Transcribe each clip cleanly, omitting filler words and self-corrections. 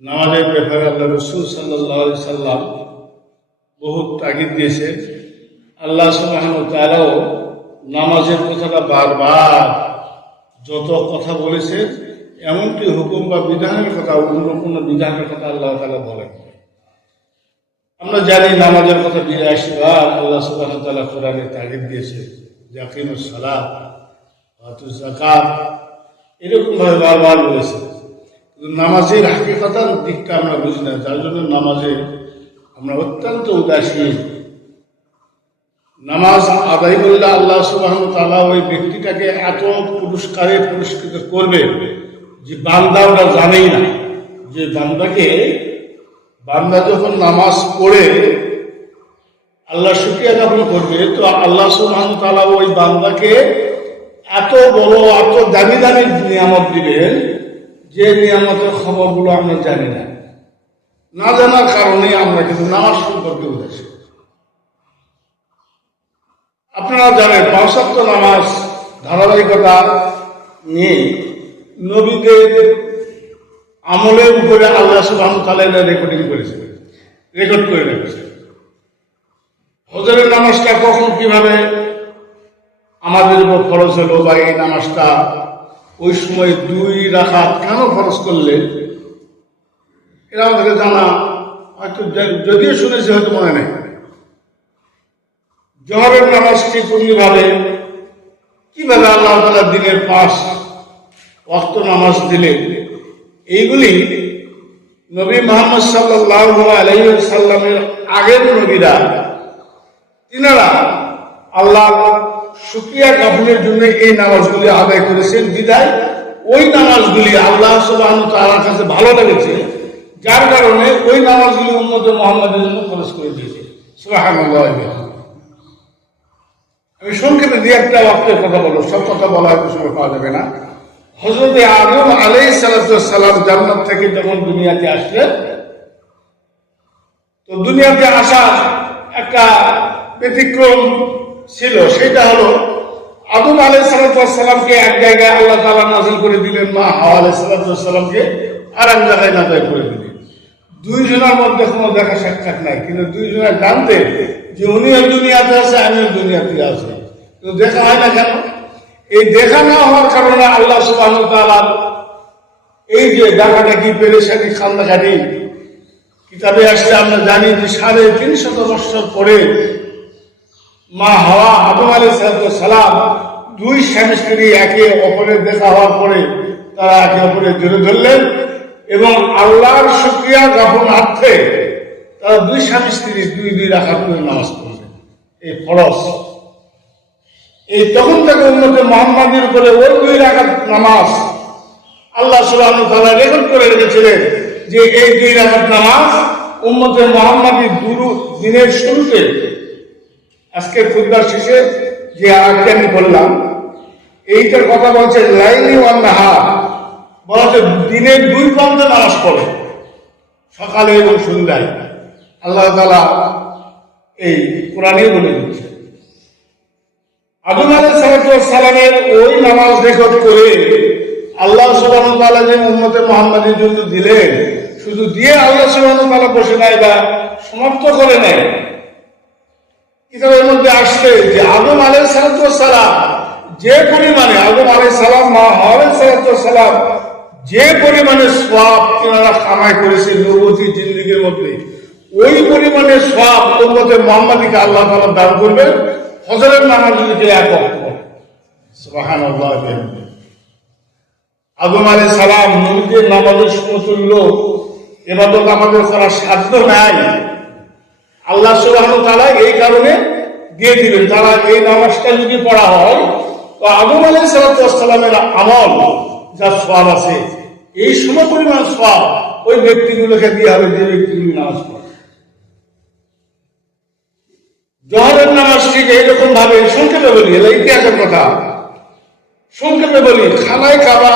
নামাজের ব্যাপারে আল্লাহ রসুল সাল্লাল্লাহু আলাইহি সাল্লাম বহুত তাগিদ দিয়েছে। আল্লাহ সুবহানাহু ওয়া তাআলাও নামাজের কথাটা বারবার যত কথা বলেছে, এমনকি হুকুম বা বিধানের কথা, অন্য কোনো বিধানের কথা আল্লাহ তাআলা বলেন। আমরা জানি নামাজের কথা ৮২ বার আল্লাহ সুবহানাহু ওয়া তাআলা কোরআনে তাগিদ দিয়েছে, ইয়াকিমুস সালাত ওয়া আতুজ যাকাত, এরকম ভাবে বারবার বলেছে। নামাজের হাকিকতার দিকটা আমরা বুঝি না, যার জন্য নামাজে আমরা অত্যন্ত উদাসীন। নামাজ আদায় করলে আল্লাহ সুবহানাহু ওয়া তাআলা ওই ব্যক্তিটাকে এত পুরস্কারে পুরস্কৃত করবে যে বান্দা ওরা জানেই না যে বান্দা যখন নামাজ পড়ে আল্লাহ শুকরিয়া জ্ঞাপন করবে, তো আল্লাহ সুবহানাহু ওয়া তাআলা ওই বান্দাকে এত বড় এত দামি দামি নিয়ামত দিবেন যে নিয়ামতের খবরগুলো আমরা জানি না। না জানার কারণে আমরা কিন্তু নামাজ সম্পর্কে উদাসীন। আপনারা জানেন ৫ ওয়াক্ত নামাজ ধারাবাহিকতা নিয়ে নবীদের আমলের উপরে আল্লাহ সুবহানাহু ওয়া তাআলা রেকর্ড করে রেখেছে। হজরের নামাজটা কখন কিভাবে আমাদের উপর ফরজ হলো, বা এই নামাজটা ওই সময় ২ রাকাত কেন ফরজ করলেন, এরা আমাদেরকে জানা হয়তো, যদিও শুনেছি হয়তো মনে নেই। জোহরের নামাজটি পূর্ণভাবে কিভাবে আল্লাহ তাআলা দিনের ৫ ওয়াক্ত নামাজ দিলেন, এইগুলি নবী মুহাম্মদ সাল্লাল্লাহু আলাইহি ওয়াসাল্লামের আগের নবীরা তিনারা আল্লাহর শুকরিয়া জ্ঞাপনের জন্য এই নামাজগুলি আদায় করেছেন। বিদায় ওই নামাজগুলি আল্লাহ সুবহানাহু ওয়া তাআলার কাছে ভালো লেগেছে, যার কারণে ওই নামাজগুলি উম্মতে মুহাম্মাদের জন্য খরচ করে দিয়েছে। সুবহানাল্লাহ। আমি সংক্ষেপে ২-১টা ওয়াক্তের কথা বলবো, সব কথা বলা হয়তো সময় পাওয়া যাবে না। হযরত আদম আলাইহিস সালাম জান্নাত থেকে যখন দুনিয়াতে আসলেন, তো দুনিয়াতে আসা একটা ব্যতিক্রম ছিল। সেটা হলো আদম আলাইহিস সালামকে এক জায়গায় আল্লাহ তাআলা নাযিল করে দিলেন, মা হাওয়া আলাইহিস সালামকে আর এক জায়গায় নাযিল করে দিলেন। দুইজনের মধ্যে কোনো দেখা সাক্ষাৎ নাই, কিন্তু দুইজনে জানতে যে উনিও দুনিয়াতে আছে, আমিও দুনিয়াতে আছি, তো দেখা হয় না কেন? এই দেখা না হওয়ার কারণে আল্লাহ সুবহানাহু ওয়া তাআলা এই যে ডাকাডাকি, পেরেশানি, কান্নাকাটি, কিতাবে আসছে আমরা জানি যে ৩৫০ বছর পরে মা হাওয়া আদম আলাইহিস সালাম ২ স্বামী স্ত্রী একে অপরের দেখা হওয়ার পরে তারা একে অপরের জড়িয়ে ধরলেন এবং আল্লাহর শুকরিয়া জ্ঞাপনার্থে তারা ২ স্বামী স্ত্রী ২ রাকাত করে নামাজ পড়লেন। এই ফরজ, এই তখন থেকে উম্মতে মুহাম্মাদের উপরে ওই ২ রাকাত নামাজ আল্লাহ সুবহানাহু ওয়া তাআলা রেকর্ড করে রেখেছিলেন যে এই ২ রাকাত নামাজ উম্মতে মুহাম্মাদি দিনের শুরুতে, আজকের খুতবার শেষে যে আয়াতটা আমি বললাম, এইটার কথা বলছে লাইলি ওয়ান নাহার, বলতে দিনের ২ প্রান্তে নামাজ পড়ে, সকালে এবং সন্ধ্যায়। আল্লাহ তাআলা এই কোরআনে বলে দিচ্ছে। আদম আলাইহিস সালামের ওই নামাজ রেকর্ড করে আল্লাহ সুবহানাহু ওয়া তাআলা যে উম্মতে মুহাম্মাদের জন্য দিলেন, শুধু দিয়ে আল্লাহ সুবহানাহু ওয়া তাআলা বসে নাই বা সমাপ্ত করে নাই। কিতাবের মধ্যে আসছে যে আদম আলাইহিস সালাম যে পরিমাণে, আদম আলাইহিস সালাম, মা হাওয়া আলাইহিস সালাম যে পরিমাণে সওয়াব তিনারা কামাই করেছে নবুয়তি জিন্দেগীর মধ্যে, ওই পরিমাণে সওয়াব উম্মতে মুহাম্মাদীকে আল্লাহ তাআলা দান করবেন ফজরের নামাজ যদি এক ওয়াক্ত পড়ে। সুবহানাল্লাহ। আদম আলাইহিস সালাম নবীদের নামাজের সমতুল্য ইবাদত আমাদের করার সাধ্য নাই। আল্লাহ সুবহানাহু ওয়া তাআলা এই কারণে দিয়ে দিলেন, তারা এই নামাজটা যদি পড়া হয় তো আদম আলাইহিস সালামের আমল যা সওয়াব আছে, এই সমপরিমাণ সওয়াব ওই ব্যক্তিগুলোকে দিয়ে হবে যে ব্যক্তিগুলি নামাজ পড়ে। জোহরের নামাজ ঠিক এইরকম ভাবে, সংক্ষেপে বলি, এলা ইতিহাসের কথা সংক্ষেপে বলি। খানায় কাবা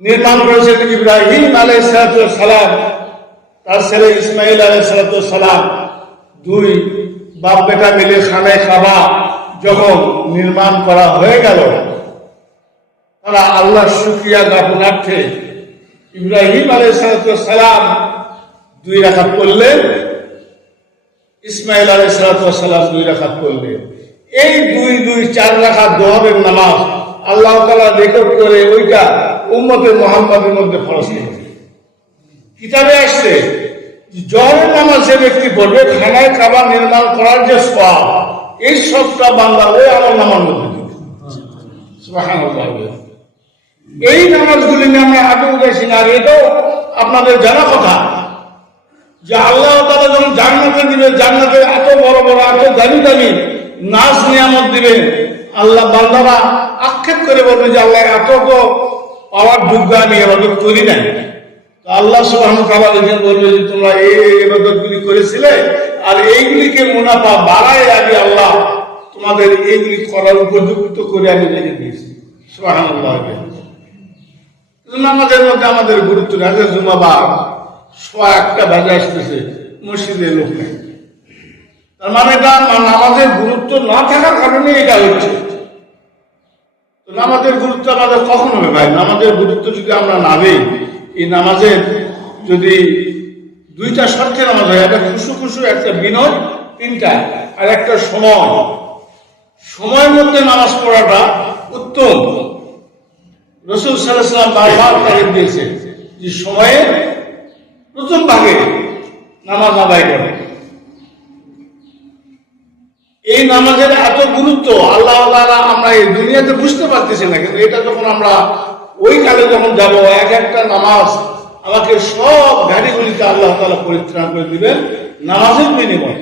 নির্মাণ করেছেন ইব্রাহিম আলাইহিস সালাম, তার ছেলে ইসমাইল আলাইহিস সালাম, ২ বাপ বেটা মিলে খানায় কাবা যখন নির্মাণ করা হয়ে গেল, তারা আল্লাহর শুকরিয়া জ্ঞাপনার্থে ইব্রাহিম আলাইহিস সালাম 2 রাকাত পড়লেন, ইসমাইল আলাইহিস সালাম 2 রাকাত পড়লেন। এই 4 রাকাত যোহরের নামাজ আল্লাহ তাআলা রেকর্ড করে ওইটা উম্মতে মুহাম্মাদের মধ্যে ফরজ করেছেন। কিতাবে আসছে যোহরের নামাজ যে ব্যক্তি পড়বে, খানায় কাবা নির্মাণ করার যে সওয়াব, এই সবটা বান্দা ওই আমলনামার মধ্যে দিবে। সুবহানাল্লাহ। এই নামাজগুলি নিয়ে আমরা আগে উঠেছি না, আর এটাও আপনাদের জানা কথা যে আল্লাহ তাআলা যখন জান্নাতে দিবে, জান্নাতে এত বড় বড় এত দামি দামি নাজ নিয়ামত দিবে, আল্লাহ বান্দারা আক্ষেপ করে বলবে যে আল্লাহ এত তো পাওয়ার যোগ্য আমি ইবাদত করি না। আল্লাহ সুবহানাহু ওয়া তাআলা যখন বলবে যে তোমরা এই ইবাদতগুলি করেছিলে আর এইগুলিকে মুনাফা বাড়ায় আমি আল্লাহ তোমাদের এইগুলি করার উপযুক্ত করে আমি রেখে দিয়েছি। সুবহানাল্লাহ। নামাজের মধ্যে আমাদের গুরুত্ব রাখে, জুমাবার 1:01 বাজে আসতেছে, মসজিদে লোক নেই। তার মানে এটা নামাজের গুরুত্ব না থাকার কারণে এটা হচ্ছে। তো নামাজের গুরুত্ব আমাদের কখন হবে ভাই? নামাজের গুরুত্ব যদি আমরা না দিই, এই নামাজের যদি 2টা শর্তে নামাজ হয়, একটা খুশু একটা বিনয়, 3টা, আর একটা সময়ের মধ্যে নামাজ পড়াটা উত্তম। রাসূল সাল্লাল্লাহু আলাইহি ওয়াসাল্লাম বারবার তালিম দিয়েছে যে সময়ে প্রথম ভাগে নামাজ আদায় করে। এই নামাজের এত গুরুত্ব আল্লাহ তাআলা আমরা এই দুনিয়াতে বুঝতে পারতেছি না, কিন্তু এটা যখন আমরা ওই কালে যখন যাব, একটা নামাজ আমাকে সব গাড়িগুলিতে আল্লাহ তাআলা পরিত্রাণ করে দিবেন নামাজের বিনিময়ে।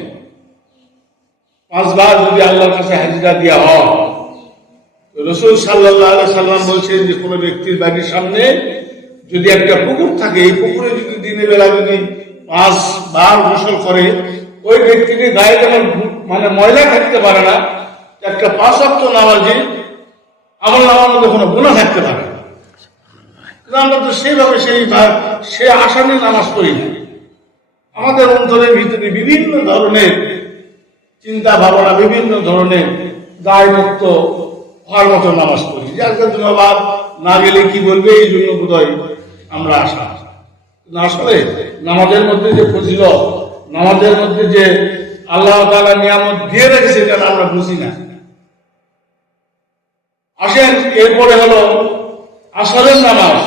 5 বার যদি আল্লাহর কাছে হাজিরা দেওয়া হয়, রাসূল সাল্লাল্লাহু আলাইহি সাল্লাম বলছেন যে কোনো ব্যক্তির বাড়ির সামনে যদি একটা পুকুর থাকে, এই পুকুরে যদি দিনের বেলা যদি 5 বার গোসল করে, ওই ব্যক্তিকে গায়ে যেমন মানে ময়লা থাকতে পারে না, একটা 5 ওয়াক্ত নামাজি আমলনামার মধ্যে কোনো গুনাহ থাকতে পারে না। আমরা তো সেইভাবে সেই আশা নিয়ে নামাজ পড়ি না। আমাদের অন্তরের ভিতরে বিভিন্ন ধরনের চিন্তা ভাবনা, বিভিন্ন ধরনের দায়মুক্ত হওয়ার মতো নামাজ পড়ি, যার জন্য বাদ না গেলে কি বলবে এই জন্য বোধহয় আমরা আশা। আসলে নামাজের মধ্যে যে ফজিলত, নামাজের মধ্যে যে আল্লাহ তাআলা নিয়ামত দিয়ে রেখেছে, এটা আমরা বুঝি না। আসেন এরপরে হলো আসরের নামাজ।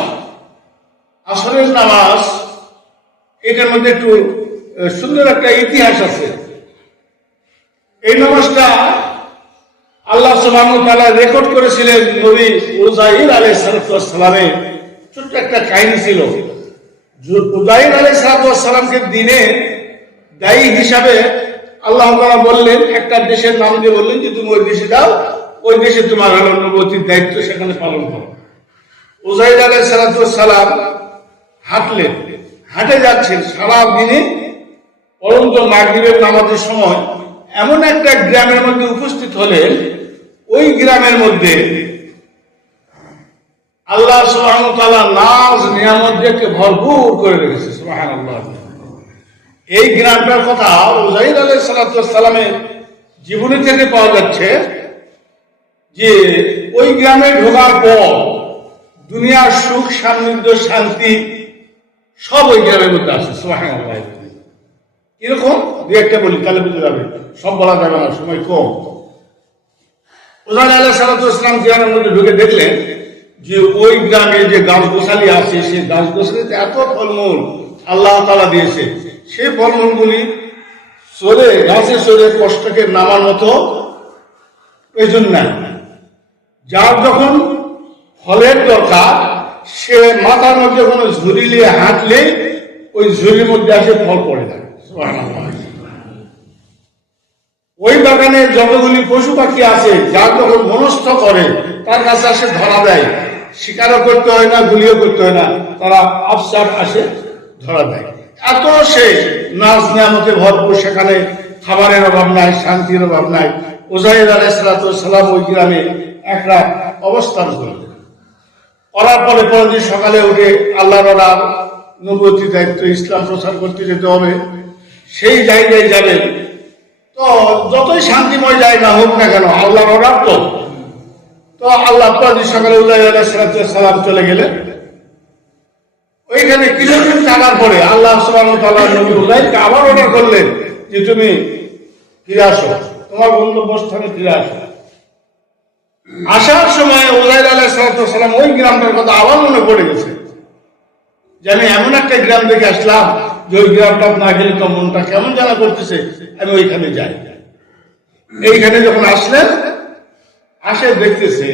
আসরের নামাজ, এটার মধ্যে একটু সুন্দর একটা ইতিহাস আছে। এই নামাজটা আল্লাহ সুবহানাহু ওয়া তাআলা রেকর্ড করেছিলেন নবী উযাইর আলাইহিস সালামের। ছোট্ট একটা কাহিনী ছিল। উযাইর আলাইহিস সালামকে দিনে দায়ী হিসাবে আল্লাহ তাআলা বললেন, একটা দেশের নাম দিয়ে বললেন যে তুমি ওই দেশে যাও, ওই দেশে তোমার হলো নবুয়তির দায়িত্ব, সেখানে পালন করো। উযাইর আলাইহিস সালাম হাঁটলেন, হাঁটে যাচ্ছেন সারা দিনে, পরন্ত মাগরিবের নামাজের সময় এমন একটা গ্রামের মধ্যে উপস্থিত হলেন, ওই গ্রামের মধ্যে আল্লাহ সুবহানাহু ওয়া তাআলা নাজ নিয়ামত দিয়ে ভরপুর করে রেখেছে। সুবহানাল্লাহ। এই গ্রামটার কথা উযাইর আলাইহিস সালামের জীবনী থেকে পাওয়া যাচ্ছে যে ওই গ্রামে ঢোকার পর দুনিয়ার সুখ, সান্নিধ্য, শান্তি সব ওই গ্রামের মধ্যে আছে। সুবহানাল্লাহ। এরকম দু একটা বলি, তাহলে বুঝে যাবে, সব বলা যাবে না, সময় কম। উযাইর আলাইহিস সালাম গ্রামের মধ্যে ঢুকে দেখলেন যে ওই গ্রামে যে গাছ গোছালি আছে, সেই গাছ গোছালিতে এত ফলমূল আল্লাহ তাআলা দিয়েছে, সেই ফলমূলগুলি চড়ে গাছে চড়ে কষ্টকে নামার মতো প্রয়োজন নাই। যার যখন ফলের দরকার, সে মাথার মধ্যে কোনো ঝুড়ি নিয়ে হাঁটলে ওই ঝুড়ির মধ্যে আসে ফল পড়ে যায়। ওই বাগানে যতগুলি পশু পাখি আছে, যার যখন মনস্থ করে তার কাছে আসে ধরা দেয়, শিকারও করতে হয় না, গুলিও করতে হয় না, তারা আফসার আসে ধরা দেয়। এত সে নাজ নিয়ামতে ভরপুর, সেখানে খাবারের অভাব নাই, শান্তির অভাব নাই। উযাইর আলাইহিস সালাম ওই গ্রামে এক রাত অবস্থান করলেন। করার পরে পরের দিন সকালে উঠে আল্লাহর নবুয়তি দায়িত্ব, ইসলাম প্রচার করতে যেতে হবে, সেই জায়গায় যাবেন। তো যতই শান্তিময় জায়গা হোক না কেন, আল্লাহর অর্ডার তো আল্লাহ পরের দিন সকালে উযাইর আলাইহিস সালাম চলে গেলেন। ওই ওইখানে কিছুদিন থাকার পরে আল্লাহ সুবহানাহু ওয়া তাআলা নবী উযাইরকে আবার অর্ডার করলেন যে তুমি ফিরে আসো, তোমার গন্তব্যস্থানে ফিরে আসো। আসার সময় উযাইর আলাইহিস সালাম ওই গ্রামটার কথা আবার মনে পড়ে গেছে যে আমি এমন একটা গ্রাম দেখে আসলাম যে ওই গ্রামটা না গেলে তো মনটা কেমন জানা করতেছে, আমি ওইখানে যাই। এইখানে যখন আসলেন, আসে দেখতেছে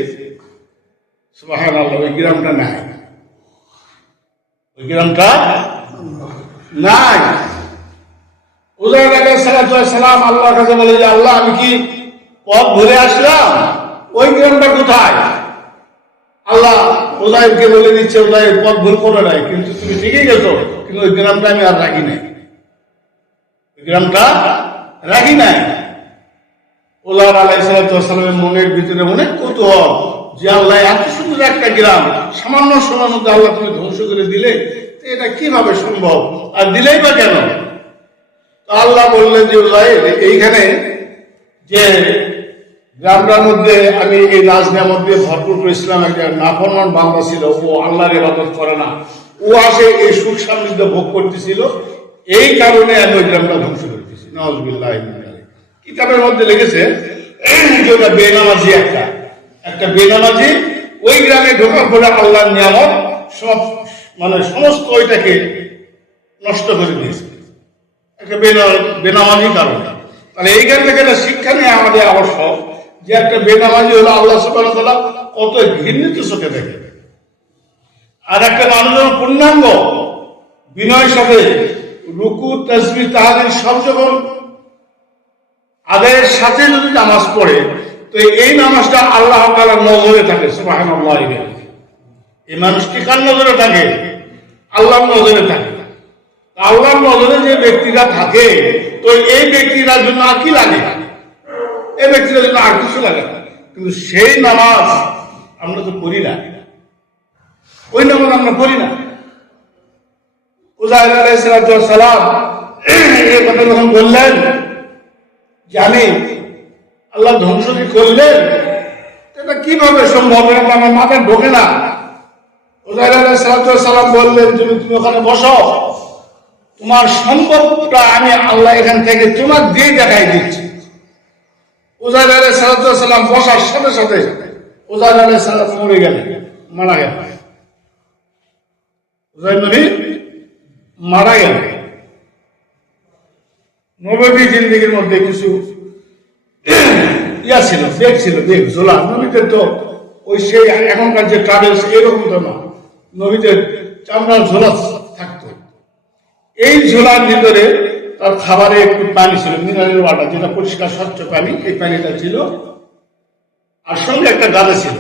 সুবহানাল্লাহ ওই গ্রামটা নাই, ওই গ্রামটা নাই। উযাইর আলাইহিস সালাম আল্লাহর কাছে বলে যে আল্লাহ আমি কি পথ ভুলে আসলাম, ওই গ্রামটা কোথায়? আল্লাহ উযাইরকে বলে দিচ্ছে উযাইর পথ ভুল করে নাই, কিন্তু তুমি ঠিকই গেছো, কিন্তু ওই গ্রামটা আমি আর রাখি নাই, ওই গ্রামটা রাখি নাই। উযাইর আলাইহিস সালামের মনের ভিতরে অনেক কৌতূহল যে আল্লাহ এত সুন্দর একটা গ্রাম সামান্য সময়ের মধ্যে আল্লাহ তুমি ধ্বংস করে দিলে, এটা কিভাবে সম্ভব, আর দিলেই বা কেন? আল্লাহ বললেন যে উযাইর এইখানে যে গ্রামটার মধ্যে আমি এই নাজনের মধ্যে ভরপুর করেছিলাম, একটা নাফরমান বান্দা ছিল, ও আল্লাহর ইবাদত করে না, ও আসে এই সুখ সমৃদ্ধ ভোগ করতেছিল, এই কারণে আমি ওই গ্রামটা ধ্বংস করতেছি। নাউযুবিল্লাহ। কিতাবের মধ্যে লিখেছে যে ওটা বেনামাজি, একটা বেনামাজি ওই গ্রামে ঢোকার পরে আল্লাহর নিয়ামত সব সমস্ত ওইটাকে নষ্ট করে দিয়েছে, একটা বেনামাজি কারণে। তাহলে এইখান থেকে একটা শিক্ষা নিয়ে আমাদের আবশ্যক যে একটা বেনামাজি হলো আল্লাহ সুবহানাহু ওয়া তাআলা কত ঘৃণিত চোখে দেখে, আর একটা মানুষ পূর্ণাঙ্গ বিনয় সাথে রুকু তাসবিহ তাহলিল সব যখন আদায়ের সাথে যদি নামাজ পড়ে, তো এই নামাজটা আল্লাহ তাআলার নজরে থাকে। সুবহানাল্লাহ। এই মানুষটি কার নজরে থাকে? আল্লাহর নজরে থাকে। আল্লাহর নজরে যে ব্যক্তিরা থাকে, তো এই ব্যক্তিরা জন্য আর কি লাগে? এই ব্যক্তিরা জন্য আর কিছু লাগে না, কিন্তু সেই নামাজ আমরা তো করি না, ওই নামাজ আমরা করি না। উযাইর আলাইহিস সালাম এই কথা যখন বললেন যে আমি আল্লাহ ধ্বংস করলেন, এটা কিভাবে সম্ভব, এটা আমার মাথায় ঢোকে না। উযাইর আলাইহিস সালাম বললেন তুমি ওখানে বসো, তোমার সম্পদটা আমি আল্লাহ এখান থেকে তোমার দিয়ে দেখাই দিচ্ছি। উযাইর আলাইহিস সালাম বসার সাথে সাথে উযাইর আলাইহিস সালাম মরে গেলেন, মারা গেলেন। উযাইর নবী মারা গেলেন। নববী জিন্দেগীর মধ্যে কিছু ইয়া ছিল, বেগ ছিল, বেগ ঝোলা। নবীদের তো ওই সেই এখনকার যে ট্রাভেলস এরকম তো না, নবীদের চামড়ার ঝোলা থাকতো। এই ঝোলার ভিতরে তার খাবারে একটু পানি ছিল, মিনারেল ওয়াটার, যেটা পরিষ্কার স্বচ্ছ পানি, এই পানিটা ছিল, আর সঙ্গে একটা গাদা ছিল।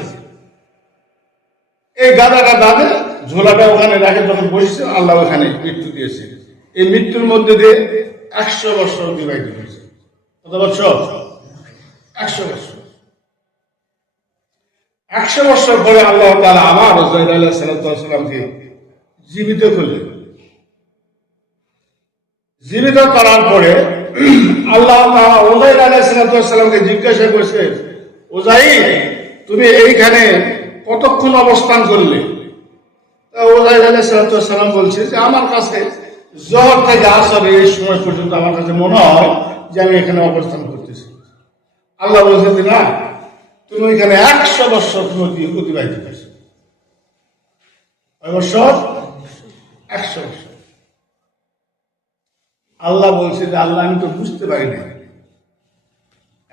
এই গাদাটা দাঁড়ে ঝোলাটা ওখানে রাখে, যখন বসেছে আল্লাহ ওখানে মৃত্যু দিয়েছে। এই মৃত্যুর মধ্যে দিয়ে 100 বছর অতিবাহিত হয়েছে। কত বছর? 100 বছর। 100 বছর পরে আল্লাহ তাআলা আবার উযাইর আলাইহিস সালামকে জীবিত করলেন। জীবিত করার পরে আল্লাহ তাআলা উযাইর আলাইহিস সালামকে জিজ্ঞাসা করেছে, উযাইর তুমি এইখানে কতক্ষণ অবস্থান করলে? উযাইর আলাইহিস সালাম বলছে যে আমার কাছে জোহর থেকে আসর এই সময় পর্যন্ত আমার কাছে মনে হয় যে আমি এখানে অবস্থান করতেছি। আল্লাহ বলছে যে না, তুমি এখানে 100 বছর তুমি অতিবাহিত করেছো। 100 বছর। আল্লাহ বলছে যে আল্লাহ আমি তো বুঝতে পারি না,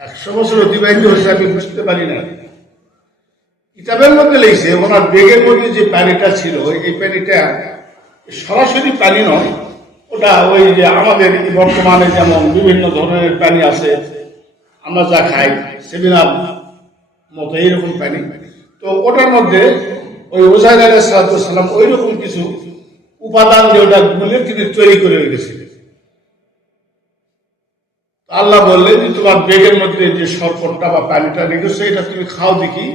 100 বছর অতিবাহিত হয়েছে আমি বুঝতে পারি না। কিতাবের মধ্যে লিখছে ওনার বেগের মধ্যে যে পানিটা ছিল, এই পানিটা সরাসরি পানি নয়, ওটা ওই যে আমাদের বর্তমানে যেমন বিভিন্ন ধরনের পানি আছে, আমরা যা খাই সেমিনার মতো এইরকম পানি, তো ওটার মধ্যে ওই উযাইর আলাইহিস সালাম ওই রকম কিছু উপাদান যে ওটা গুলে তিনি তৈরি করে রেখেছিলেন। আল্লাহ বললেন যে তোমার বেগের মধ্যে যে শরবতটা বা পানিটা রেখেছো এটা তুমি খাও দেখি।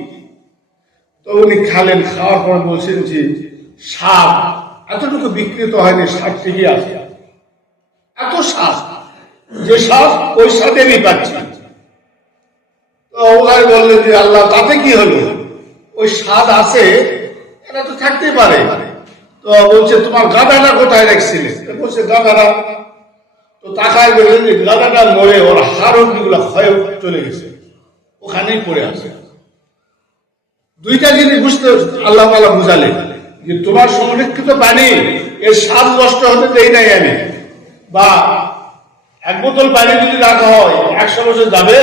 তো উনি খালেন, খাওয়ার পর বলছেন যে স্বাদ এতটুকু বিকৃত হয়নি, স্বাদ ঠিকই আছে, এত স্বাদ যে স্বাদ ওই স্বাদে আমি পাচ্ছি। তো ওনার বললেন যে আল্লাহ তাতে কি হলো, ওই স্বাদ আছে, এটা তো থাকতেই পারে। তো তো বলছে তোমার গাধাটা কোথায় রাখছিলে? বলছে গাধাটা, তো তাকায় বললেন যে গাধাটা মরে ওর হাড় গুলা ক্ষয় চলে গেছে, ওখানেই পড়ে আছে। দুইটা জিনিস বুঝতে আল্লাহ তাআলা বুঝালেন যে তোমার সংরক্ষিত পানি এর স্বাদ নষ্ট হতে দেই নাই আমি, বা এক বোতল পানি যদি রাখা হয় 100 বছর যাবে,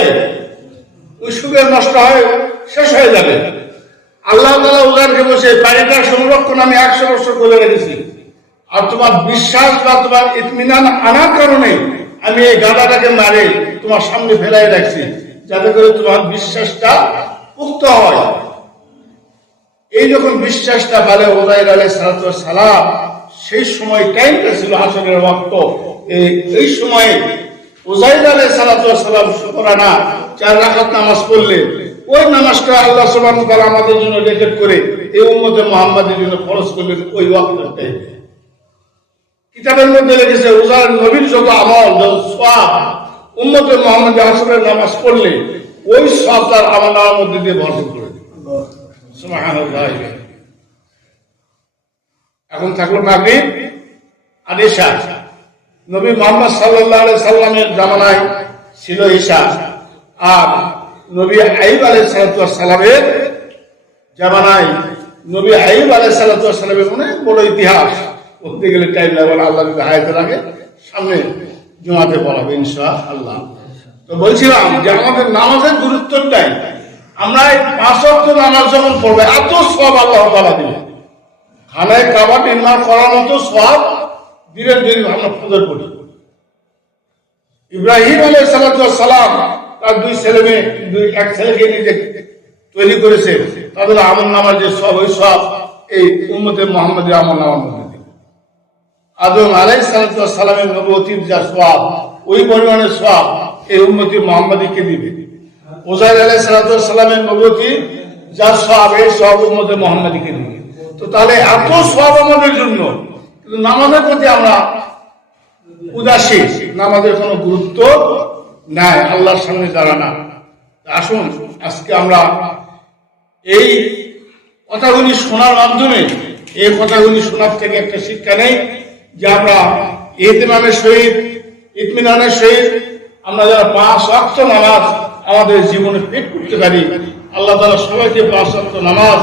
ওই সুগার নষ্ট হয় শেষ হয়ে যাবে। আল্লাহ তাআলা উদারকে বসে পানিটার সংরক্ষণ আমি 100 বছর করে রেখেছি, আর তোমার বিশ্বাস বা তোমার ইতমিনান আনার কারণে আমি এই গাধাটাকে মারে তোমার সামনে ফেলাই রাখছি, যাতে করে তোমার বিশ্বাসটা পুক্ত হয়। এই যখন বিশ্বাসটা বলে উযাইর আলাইহিস সালাম, সেই সময় টাইমটা ছিল আসরের ওয়াক্ত। এই সময়ে উযাইর আলাইহিস সালাম শুকরানা 4 রাকাত নামাজ পড়লেন। ওই নামাজটা আল্লাহ সুবহানাহু ওয়া তাআলা আমাদের জন্য রেকর্ড করে এই উম্মতে মুহাম্মাদের জন্য ফরজ করলেন ওই ওয়াক্তটাই। কিতাবের মধ্যে লিখেছে উযাইর নবীর যত আমল, যত সওয়াব উম্মতে মুহাম্মাদ আসরের নামাজ পড়লে ওই সওয়াব তার আমলের মধ্যে দিয়ে ভরপুর করে দিবে। সুবহানাল্লাহ। এখন থাকলো মাগরিব আর ইশা। নবী মুহাম্মদ সাল্লাল্লাহু আলাইহি সাল্লামের জামানায় ছিল ইশা, আর নবী আইয়ুব আলাইহিস সালামের জামানায় নবী আইয়ুব আলাইহিস সালামের অনেক বড় ইতিহাস। বলতে গেলে টাইম লাগবে, আল্লাহ যদি হায়াতে রাখে সামনে জুমাতে পড়াবো ইনশাআল্লাহ। তো বলছিলাম যে আমাদের নামাজের গুরুত্বটাই, আমরা 5 ওয়াক্ত নামাজ যখন পড়বো এত সওয়াব আল্লাহ তাআলা দিবেন। খানায় কাবা নির্মাণ করার মতো সওয়াব দিবেন যদি আমরা ফজর পড়ি। ইব্রাহিম আলাইহিস সালাম তার 2 ছেলে মেয়ে, এক ছেলেকে নিজে তৈরি করেছে, তাদের আমল নামার যে সব, ওই সব এই উম্মতে মুহাম্মাদের আমল নামার মধ্যে দিবে। আদম আলাইহিস সালামের নবুয়তির যা সওয়াব, ওই পরিমাণের সওয়াব এই উম্মতে মুহাম্মাদীকে দিবে। উযাইর আলাইহিস সালামের নবুয়তি যা সওয়াব, এই সওয়াব উম্মতে মুহাম্মাদীকে দিবে। তো তাহলে এত সওয়াব আমাদের জন্য, কিন্তু নামাজের প্রতি আমরা উদাসীন, নামাজের কোনো গুরুত্ব নাই, আল্লাহর সামনে দাঁড়ানা। আসুন আজকে আমরা এই কথাগুলি শোনার মাধ্যমে, এই কথাগুলি শোনার থেকে একটা শিক্ষা নেই যে আমরা ইহতিমামের সহিত, ইতমিনানের সহিত আমরা যারা 5 ওয়াক্ত নামাজ আমাদের জীবনে ফিট করতে পারি, আল্লাহ তাআলা সবাইকে 5 ওয়াক্ত নামাজ